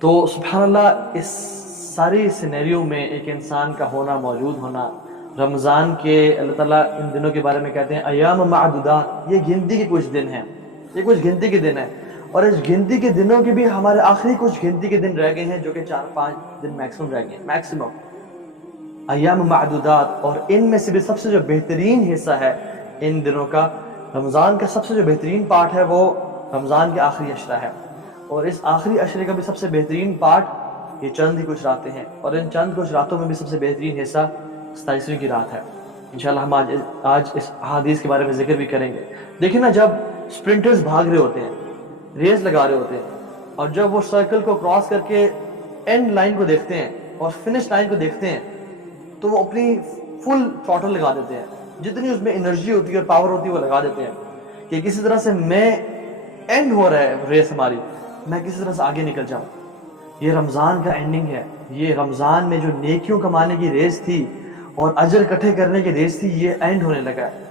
تو سبحان اللہ اس ساری سینیریو میں ایک انسان کا ہونا، موجود ہونا، رمضان کے اللہ تعالیٰ ان دنوں کے بارے میں کہتے ہیں ایام معدودات، یہ گنتی کے کچھ دن ہیں، یہ کچھ گنتی کے دن ہیں، اور اس گنتی کے دنوں کے بھی ہمارے آخری کچھ گنتی کے دن رہ گئے ہیں، جو کہ 4-5 دن میکسیمم رہ گئے ہیں، میکسیمم ایام معدودات۔ اور ان میں سے بھی سب سے جو بہترین حصہ ہے ان دنوں کا، رمضان کا سب سے جو بہترین پارٹ ہے وہ رمضان کے آخری عشرہ ہے، اور اس آخری عشرے کا بھی سب سے بہترین پارٹ یہ چند ہی کچھ راتیں ہیں، اور ان چند کچھ راتوں میں بھی سب سے بہترین حصہ 27ویں کی رات ہے۔ انشاءاللہ ہم آج اس احادیث کے بارے میں ذکر بھی کریں گے۔ دیکھیں نا، جب سپرنٹرز بھاگ رہے ہوتے ہیں، ریس لگا رہے ہوتے ہیں، اور جب وہ سرکل کو کراس کر کے اینڈ لائن کو دیکھتے ہیں اور فنش لائن کو دیکھتے ہیں، تو وہ اپنی فل تھروٹل لگا دیتے ہیں، جتنی اس میں انرجی ہوتی ہے اور پاور ہوتی ہے وہ لگا دیتے ہیں کہ کسی طرح سے میں اینڈ ہو رہا ہے ریس ہماری، میں کسی طرح سے آگے نکل جاؤں۔ یہ رمضان کا اینڈنگ ہے، یہ رمضان میں جو نیکیوں کمانے کی ریس تھی اور اجر اکٹھے کرنے کی ریس تھی، یہ اینڈ ہونے لگا ہے۔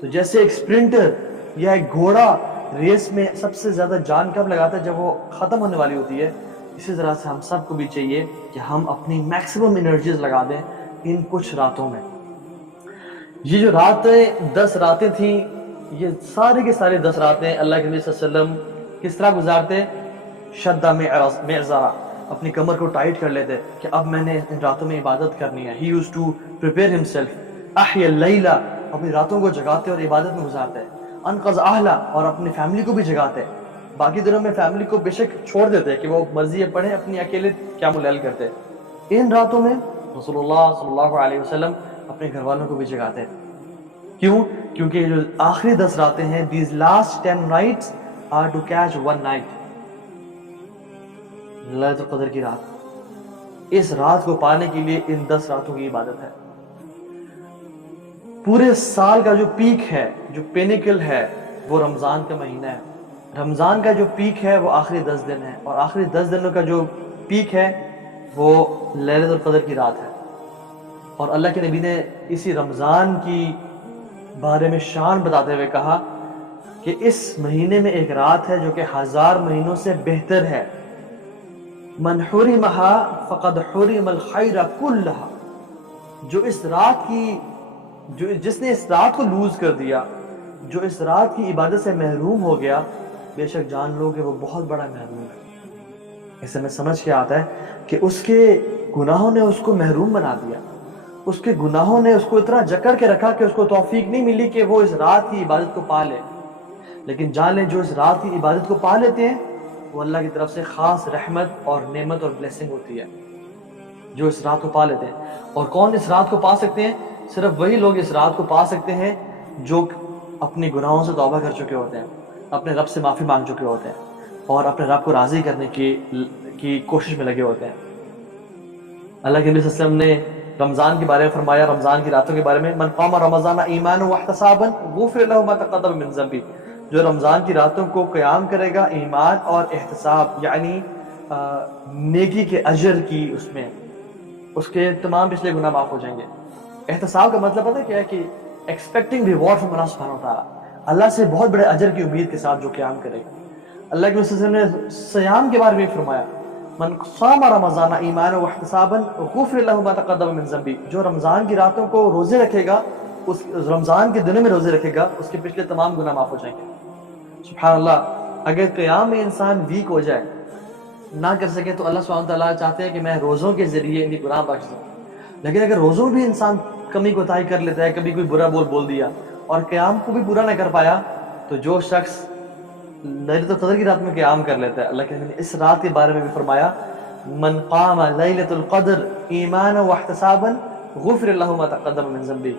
تو جیسے ایک سپرنٹر یا ایک گھوڑا ریس میں سب سے زیادہ جان کب لگاتا ہے؟ جب وہ ختم ہونے والی ہوتی ہے۔ اسی طرح سے ہم سب کو بھی چاہیے کہ ہم اپنی میکسیمم انرجیز لگا دیں ان کچھ راتوں میں۔ یہ جو راتیں 10 راتیں تھیں، یہ سارے کے سارے 10 راتیں اللہ کے نبی صلی اللہ علیہ وسلم کس طرح گزارتے؟ شدہ معذرہ، اپنی کمر کو ٹائٹ کر لیتے کہ اب میں نے ان راتوں میں عبادت کرنی ہے۔ He used to prepare himself، احیا اللیلہ، اپنی راتوں کو جگاتے اور عبادت میں گزارتے، انقذ اہلہ، اور اپنی فیملی کو بھی جگاتے۔ باقی دنوں میں فیملی کو بے شک چھوڑ دیتے کہ وہ مرضی پڑھیں، اپنی اکیلے قیام اللیل کرتے۔ ان راتوں میں رسول اللہ صلی اللہ علیہ وسلم اپنے گھر والوں کو بھی جگاتے۔ کیوں؟ کیونکہ یہ جو آخری 10 راتیں ہیں، these last 10 nights are to catch one night، لیلۃ القدر کی رات، اس رات کو پانے کے لیے ان 10 راتوں کی عبادت ہے۔ پورے سال کا جو پیک ہے، جو پینیکل ہے، وہ رمضان کا مہینہ ہے۔ رمضان کا جو پیک ہے وہ آخری 10 دن ہے، اور آخری 10 دنوں کا جو پیک ہے وہ لیلۃ القدر کی رات ہے۔ اور اللہ کے نبی نے اسی رمضان کی بارے میں شان بتاتے ہوئے کہا کہ اس مہینے میں ایک رات ہے جو کہ 1000 مہینوں سے بہتر ہے۔ من حرمہا فقد حرم الخیر کلہا، جس نے اس رات کو لوز کر دیا، جو اس رات کی عبادت سے محروم ہو گیا، بے شک جان لو کہ وہ بہت بڑا محروم ہے۔ اس سے میں سمجھ کے آتا ہے کہ اس کے گناہوں نے اس کو محروم بنا دیا، اس کے گناہوں نے اس کو اتنا جکڑ کے رکھا کہ اس کو توفیق نہیں ملی کہ وہ اس رات کی عبادت کو پا لے۔ لیکن جان لیں جو اس رات کی عبادت کو پا لیتے ہیں، وہ اللہ کی طرف سے خاص رحمت اور نعمت اور بلیسنگ ہوتی ہے، جو اس رات کو پا لیتے ہیں۔ اور کون اس رات کو پا سکتے ہیں؟ صرف وہی لوگ اس رات کو پا سکتے ہیں جو اپنے گناہوں سے توبہ کر چکے ہوتے ہیں، اپنے رب سے معافی مانگ چکے ہوتے ہیں، اور اپنے رب کو راضی کرنے کی کوشش میں لگے ہوتے ہیں۔ اللہ کے نبی صلی اللہ علیہ وسلم نے رمضان کے بارے میں فرمایا، رمضان کی راتوں کے بارے میں، من قام رمضان ایمانا واحتسابا غفر له ما تقدم من ذنبه، جو رمضان کی راتوں کو قیام کرے گا ایمان اور احتساب، یعنی نیکی کے اجر کی، اس کے تمام پچھلے گناہ معاف ہو جائیں گے۔ احتساب کا مطلب پتہ کیا ہے؟ کہ ایکسپیکٹنگ ریوارڈ فرام اللہ سبحانہ وتعالیٰ، اللہ سے بہت بڑے اجر کی امید کے ساتھ جو قیام کرے گا۔ اللہ کے رسول نے صیام کے بارے میں فرمایا، من صام رمضان ایمانا واحتسابا غفر له ما تقدم من ذنبه، جو رمضان کی راتوں کو روزے رکھے گا، اس رمضان کے دنوں میں روزے رکھے گا، اس کے پچھلے تمام گناہ معاف ہو جائیں گے۔ سبحان اللہ، اگر قیام میں انسان ویک ہو جائے، نہ کر سکے، تو اللہ سبحانہ تعالیٰ چاہتے ہیں کہ میں روزوں کے ذریعے ان کی گناہ بخش دوں۔ لیکن اگر روزوں بھی انسان کمی کوتاہی کر لیتا ہے، کبھی کوئی برا بول دیا اور قیام کو بھی پورا نہ کر پایا، تو جو شخص لیلۃ القدر کی رات میں قیام کر لیتا ہے، اللہ کے نبی نے اس رات کے بارے میں بھی فرمایا، من قام لیلۃ القدر ایمانا واحتسابا غفر له ما تقدم من ذنبه،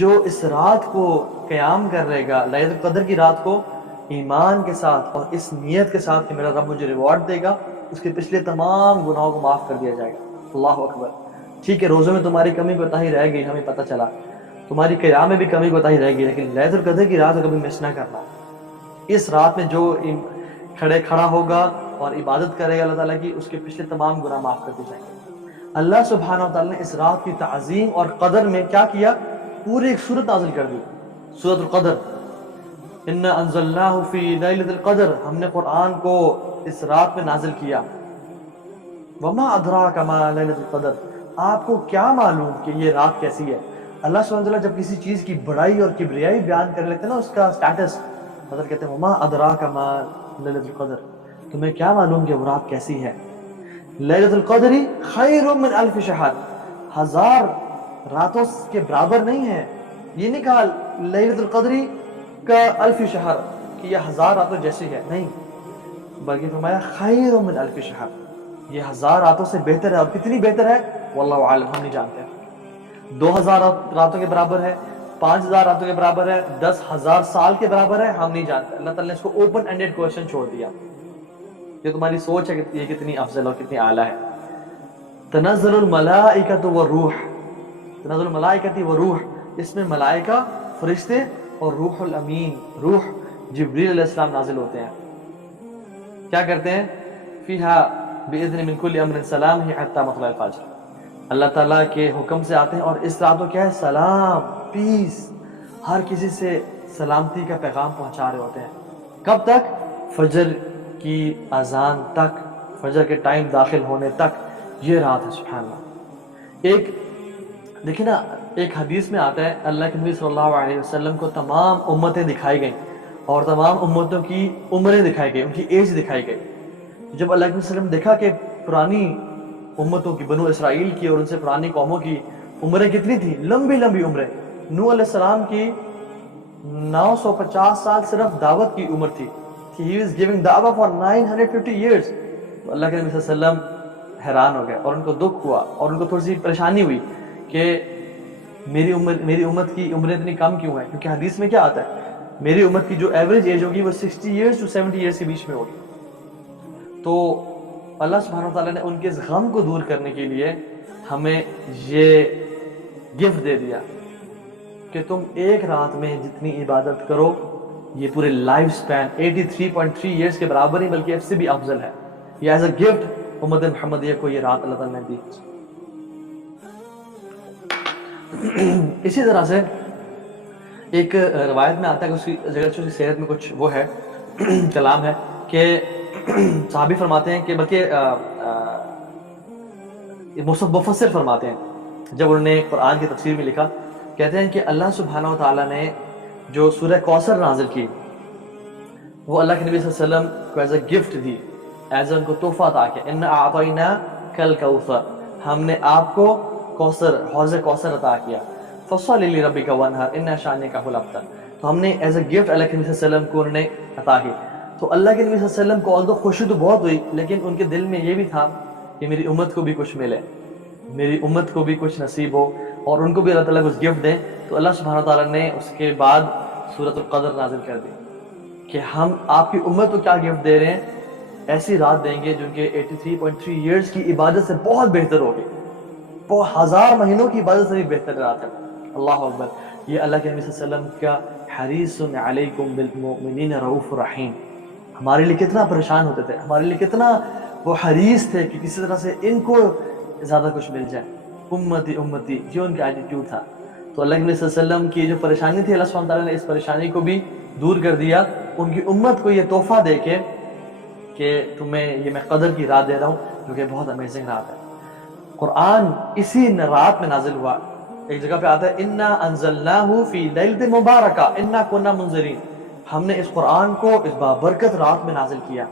جو اس رات کو قیام کر رہے گا، لیلۃ القدر کی رات کو ایمان کے ساتھ اور اس نیت کے ساتھ کہ میرا رب مجھے ریوارڈ دے گا، اس کے پچھلے تمام گناہوں کو معاف کر دیا جائے گا۔ اللہ اکبر۔ ٹھیک ہے، روزوں میں تمہاری کمی کوتاہی رہ گئی، ہمیں پتہ چلا، تمہاری قیام میں بھی کمی کوتاہی رہ گئی، لیکن لیلۃ القدر کی رات کو کبھی مس نہ کرنا۔ اس رات میں جو کھڑا ہوگا اور عبادت کرے گا اللہ تعالیٰ کی، اس کے پچھلے تمام گناہ معاف کر دیے جائیں گے۔ اللہ سبحانہ وتعالیٰ نے اس رات کی تعظیم اور قدر میں کیا کیا؟ پوری ایک سورت نازل کر دی، سورۃ القدر۔ انا انزلناہ فی لیلۃ القدر، ہم نے قرآن کو اس رات میں نازل کیا۔ وما ادراک ما لیلۃ القدر، آپ کو کیا معلوم کہ یہ رات کیسی ہے۔ اللہ سبحانہ وتعالیٰ جب کسی چیز کی بڑائی اور کبریائی بیان کرنے لگتے ہیں نا، اس کا سٹیٹس، حضرت کہتے ہیں وما ادراک ما لیلۃ القدر، تمہیں کیا معلوم کہ وہ رات کیسی ہے۔ لیلۃ القدر خیر من الف شہر، 1000 راتوں کے برابر نہیں ہے۔ یہ نہیں کہا لیلۃ القدر کا الف شہر کہ یہ 1000 راتوں جیسی ہے، نہیں، بلکہ فرمایا خیر من الف شہر، یہ 1000 راتوں سے بہتر ہے۔ اور کتنی بہتر ہے واللہ عالم، ہم نہیں جانتے۔ 2000 راتوں کے برابر ہے، 5000 راتوں کے برابر ہے، 10,000 سال کے برابر ہے، ہم نہیں جانتے۔ اللہ تعالیٰ نے اس کو اوپن اینڈیڈ کوشچن چھوڑ دیا، یہ تمہاری سوچ ہے کہ یہ کتنی افضل اور کتنی اعلیٰ ہے۔ تنزل الملائکۃ والروح، تنزل الملائکۃ والروح، اس میں ملائکہ، فرشتے اور روح الامین، روح جبریل علیہ السلام نازل ہوتے ہیں۔ کیا کرتے ہیں؟ فیہا باذن من کل امر سلام ہی حتی مطلع الفجر، اللہ تعالیٰ کے حکم سے آتے ہیں، اور اس رات کو کیا ہے؟ سلام، پیس، ہر کسی سے سلامتی کا پیغام پہنچا رہے ہوتے ہیں۔ کب تک؟ فجر کی اذان تک، فجر کے ٹائم داخل ہونے تک یہ رات ہے۔ سبحان اللہ۔ ایک دیکھیں نا، ایک حدیث میں آتا ہے اللہ کے نبی صلی اللہ علیہ وسلم کو تمام امتیں دکھائی گئیں، اور تمام امتوں کی عمریں دکھائی گئی، ان کی ایج دکھائی گئی۔ جب اللہ کے نبی صلی اللہ علیہ وسلم نے دیکھا کہ پرانی امتوں کی، بنو اسرائیل کی اور ان سے پرانی قوموں کی عمریں کتنی تھیں، لمبی لمبی عمریں، نوح علیہ السلام کی 950 سال صرف دعوت کی عمر تھی، کہ he was giving دعوت for 950 years۔ تو اللہ کے نبی صلی اللہ علیہ وسلم حیران ہو گئے، اور ان کو دکھ ہوا، اور ان کو تھوڑی سی پریشانی ہوئی کہ میری امت کی عمریں اتنی کم کیوں ہیں، کیونکہ حدیث میں کیا آتا ہے، میری امت کی جو ایوریج ایج ہوگی وہ 60 ایئرز to 70 ایئرز کے بیچ میں ہوگی۔ تو اللہ سبحانہ وتعالیٰ نے ان کے اس غم کو دور کرنے کے لیے ہمیں یہ گفٹ دے دیا کہ تم ایک رات میں جتنی عبادت کرو، یہ پورے لائف سپین 83.3 ایئرز کے برابر ہی، بلکہ اس سے بھی افضل ہے۔ یہ ایز اے گفٹ امت محمدیہ کو یہ رات اللہ تعالیٰ نے دی۔ اسی طرح سے ایک روایت میں آتا ہے کہ اس کی جگہ سیرت میں کچھ وہ ہے کلام ہے کہ صحابی فرماتے ہیں کہ بلکہ مفسر فرماتے ہیں، جب انہوں نے قرآن کی تفسیر میں لکھا، کہتے ہیں کہ اللہ سبحانہ و تعالیٰ نے جو سورہ کوثر نازل کی، وہ اللہ کے نبی صلی اللہ علیہ وسلم کو ایز اے گفٹ دی، ایز ان کو تحفہ عطا کیا۔ اِنَّا أَعْطَيْنَاكَ الْكَوْثَرَ، ہم نے آپ کو کوثر، حوض کوثر عطا کیا۔ فَصَلِّ لِرَبِّكَ وَانْحَرْ إِنَّ شَانِئَكَ هُوَ الْأَبْتَرُ، تو ہم نے ایز اے گفٹ اللہ کے نبی صلی اللہ علیہ وسلم کو انہوں نے عطا کی۔ تو اللہ کے نبی صلی اللہ علیہ وسلم کو although خوشی تو بہت ہوئی، لیکن ان کے دل میں یہ بھی تھا کہ میری امت کو بھی کچھ ملے، میری امت کو بھی کچھ نصیب ہو، اور ان کو بھی اللہ تعالیٰ کچھ گفٹ دیں۔ تو اللہ سبحانہ تعالیٰ نے اس کے بعد سورۃ القدر نازل کر دی کہ ہم آپ کی امت کو کیا گفٹ دے رہے ہیں، ایسی رات دیں گے جو کہ 83.3 ایئرز کی عبادت سے بہت بہتر ہوگی، وہ 1000 مہینوں کی عبادت سے بھی بہتر رات ہے۔ اللہ اکبر۔ یہ اللہ کے نبی صلی اللہ علیہ وسلم کا حریص علیکم بالمؤمنین رؤوف رحیم، ہمارے لیے کتنا پریشان ہوتے تھے، ہمارے لیے کتنا وہ حریص تھے کہ کسی طرح سے ان کو زیادہ کچھ مل جائے، امتی امتی، یہ ان کا ایٹیٹیوڈ تھا۔ تو اللہ کے نبی صلی اللہ علیہ وسلم کی جو پریشانی تھی، اللہ سبحانہ تعالیٰ نے اس پریشانی کو بھی دور کر دیا، ان کی امت کو یہ تحفہ دے کے کہ تمہیں یہ میں قدر کی رات دے رہا ہوں، جو کہ بہت امیزنگ رات ہے۔ قرآن اسی رات میں نازل ہوا۔ ایک جگہ پہ آتا ہے اِنَّا أَنزَلْنَاهُ فِي لَيْلَةٍ مُبَارَكَةٍ إِنَّا كُنَّا مُنذِرِينَ، ہم نے اس قرآن کو اس بابرکت رات میں نازل کیا۔